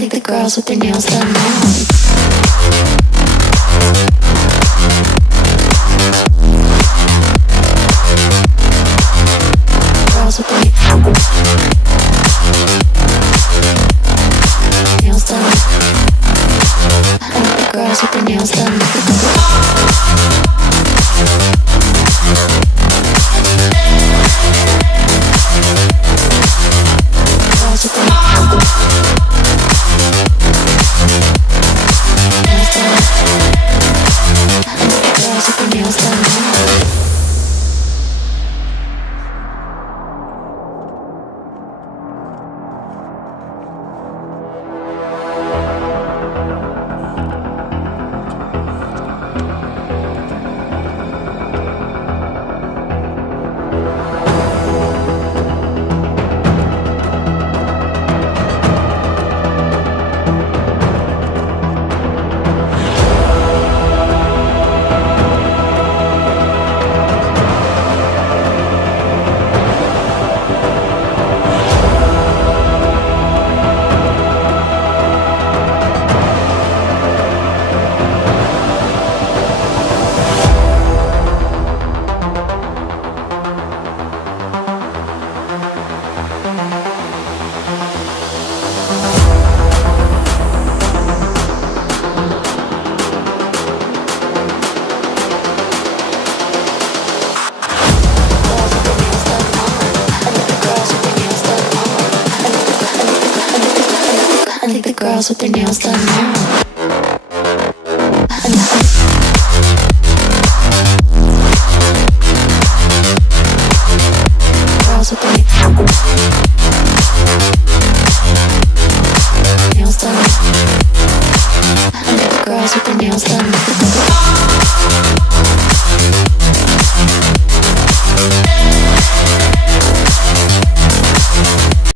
think the girls with their nails done now. Girls with their nails done. I think the girls with their nails done. Girls with their nails done. I think the girls with their nails done now.